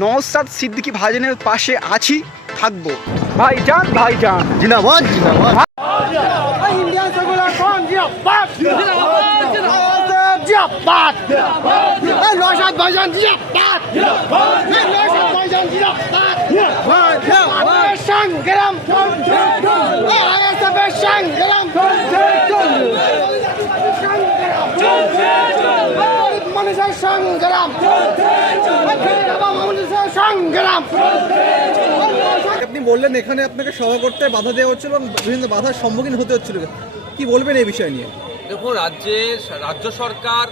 নওসাদ সিদ্দিকী ভাইজানের পাশে আছি থাকব। ভাইজান ভাইজান। জিন্দাবাদ জিন্দাবাদ। ইন্ডিয়ান সেকুলার ফ্রন্ট জিন্দাবাদ জিন্দাবাদ। এই নশাদ ভাইজান জিন্দাবাদ। এই ভাইজান। জিন্দাবাদ। সংগ্রাম এই আইএসএফ এর সংগ্রাম গরিব মানুষের সংগ্রাম। সংগ্রাম। আপনি বললেন এখানে আপনাকে সভা করতে বাধা দেওয়া হচ্ছিল এবং বিভিন্ন বাধার সম্মুখীন হতে হচ্ছিল। কি বলবেন এই বিষয় নিয়ে? দেখুন রাজ্যে রাজ্য সরকার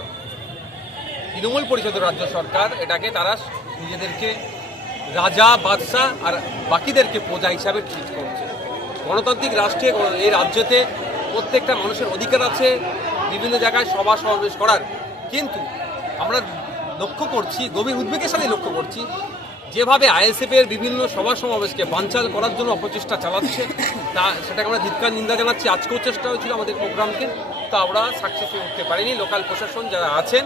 তৃণমূল পরিষদের রাজ্য সরকার এটাকে তারা নিজেদেরকে রাজা বাদশাহ আর বাকিদেরকে প্রজা হিসাবে ট্রিট করছে। গণতান্ত্রিক রাষ্ট্রে গণ- এই রাজ্যতে প্রত্যেকটা মানুষের অধিকার আছে বিভিন্ন জায়গায় সভা সমাবেশ করার। কিন্তু আমরা লক্ষ্য করছি, গভীর উদ্বেগের সাথে লক্ষ্য করছি, যেভাবে আইএসএফ এর বিভিন্ন সভা সমাবেশকে বানচাল করার জন্য অপচেষ্টা চালাচ্ছে, তা সেটাকে আমরা ধিক্কার, নিন্দা জানাচ্ছি। আজকেও চেষ্টা হয়েছিল আমাদের প্রোগ্রামকে, তা আমরা সাকসেস উঠতে পারিনি। লোকাল প্রশাসন যারা আছেন,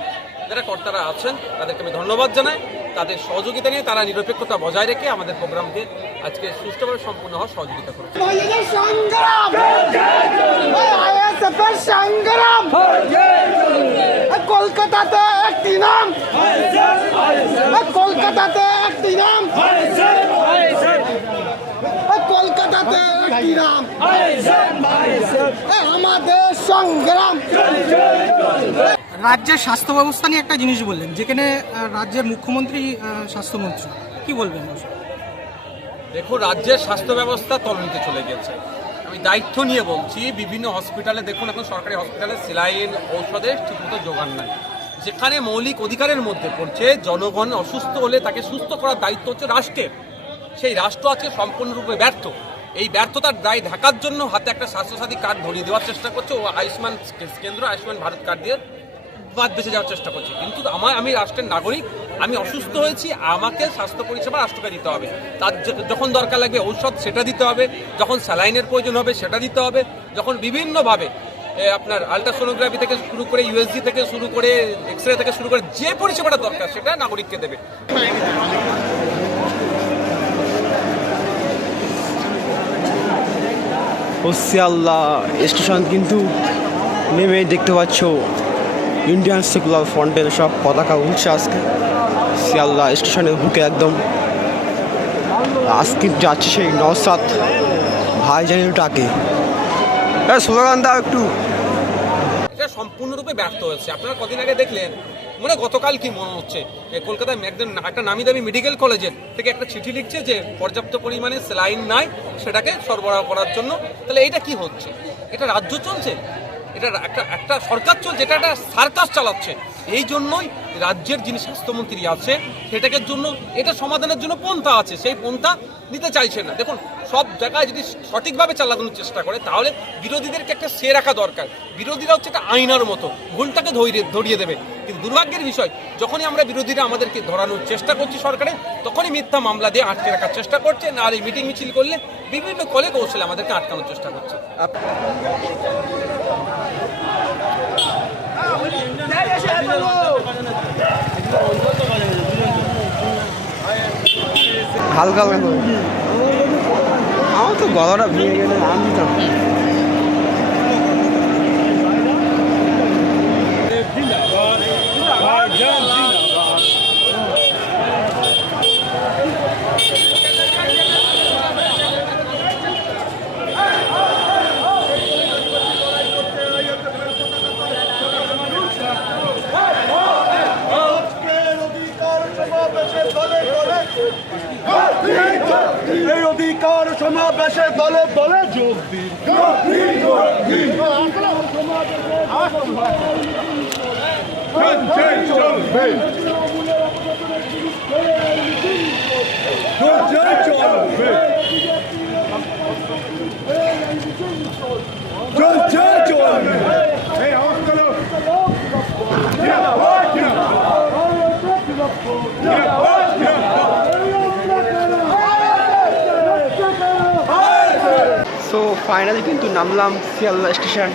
যারা কর্তারা আছেন, তাদেরকে আমি ধন্যবাদ জানাই। তাদের সহযোগিতা নিয়ে তারা নিরপেক্ষতা বজায় রেখে আমাদের প্রোগ্রামকে আজকে সুষ্ঠুভাবে সম্পূর্ণ হওয়ার সহযোগিতা করেছে। কলকাতাতে একটি নাম। কলকাতাতে একটি নাম। কলকাতাতে একটি নাম। আমাদের সংগ্রাম। রাজ্যের স্বাস্থ্য ব্যবস্থা নিয়ে একটা জিনিস বললেন যেখানে রাজ্যের মুখ্যমন্ত্রী স্বাস্থ্যমন্ত্রী। কি বলবেন? দেখো রাজ্যের স্বাস্থ্য ব্যবস্থা তলনিতে চলে গেছে আমি দায়িত্ব নিয়ে বলছি বিভিন্ন হসপিটালে দেখুন এখন সরকারি হসপিটালে সেলাইন ঔষধের ঠিকমতো যোগান নাই। যেখানে মৌলিক অধিকারের মধ্যে পড়ছে, জনগণ অসুস্থ হলে তাকে সুস্থ করার দায়িত্ব হচ্ছে রাষ্ট্রের। সেই রাষ্ট্র আজকে সম্পূর্ণরূপে ব্যর্থ। এই ব্যর্থতার দায় ঢাকার জন্য হাতে একটা স্বাস্থ্যসাথী কার্ড ধরিয়ে দেওয়ার চেষ্টা করছে ও আয়ুষ্মান কেন্দ্র, আয়ুষ্মান ভারত কার্ড দিয়ে বাদ বেঁচে যাওয়ার চেষ্টা করছে। কিন্তু আমার, আমি রাষ্ট্রের নাগরিক, আমি অসুস্থ হয়েছি, আমাকে স্বাস্থ্য পরিষেবা রাষ্ট্রকে দিতে হবে। তার যখন দরকার লাগবে ঔষধ সেটা দিতে হবে, যখন স্যালাইনের প্রয়োজন হবে সেটা দিতে হবে, যখন বিভিন্নভাবে আপনার আলট্রাসোনোগ্রাফি থেকে শুরু করে ইউএসজি থেকে শুরু করে এক্স রে থেকে শুরু করে যে পরিষেবাটা দরকার, সেটা নাগরিককে দেবে। ও শিয়াল্লাহ স্টেশন কিন্তু নেমে দেখতে পাচ্ছ ইন্ডিয়ান সেকুলার ফ্রন্টের সব পতাকা উঠছে আজকে। শিয়াল্লাহ স্টেশনের বুকে একদম আজকে যাচ্ছে সেই নসাদ ভাইজানের ডাকে। এ স্লোগান দাও একটু। এটা সম্পূর্ণরূপে ব্যর্থ হয়েছে। আপনারা কদিন আগে দেখলেন মানে গতকাল কি মনে হচ্ছে কলকাতায় একজন একটা নামি দামি মেডিকেল কলেজের থেকে একটা চিঠি লিখছে যে পর্যাপ্ত পরিমাণে স্যালাইন নাই, সেটাকে সরবরাহ করার জন্য। তাহলে এটা কি হচ্ছে? এটা রাজ্য চলছে? এটা একটা একটা সরকার চলছে, এটা একটা সার্কাস চালাচ্ছে। এই জন্যই রাজ্যের যিনি স্বাস্থ্যমন্ত্রী আছে, সেটাকে জন্য, এটা সমাধানের জন্য পন্থা আছে, সেই পন্থা নিতে চাইছে না। দেখুন, সব জায়গায় যদি সঠিকভাবে চালানোর চেষ্টা করে, তাহলে বিরোধীদেরকে একটা সে রাখা দরকার। বিরোধীরা হচ্ছে একটা আইনার মতো, ভুলটাকে ধরিয়ে ধরিয়ে দেবে। কিন্তু দুর্ভাগ্যের বিষয়, যখনই আমরা বিরোধীরা আমাদেরকে ধরানোর চেষ্টা করছি সরকারে, তখনই মিথ্যা মামলা দিয়ে আটকে রাখার চেষ্টা করছে, না আর এই মিটিং মিছিল করলে বিভিন্ন কলে কৌশলে আমাদেরকে আটকানোর চেষ্টা করছে। হালকা হালকা। আমার তো গলাটা ভেঙে গেলে আমি তো অধিকার সমাবেশে দলে দলে যোগ দিন। চলবে চলবে চলছে চলবে এই আওয়াজ করো জিন্দাবাদ জিন্দাবাদ জিন্দাবাদ সো ফাইনালি কিন্তু নামলাম শিয়ালদা স্টেশন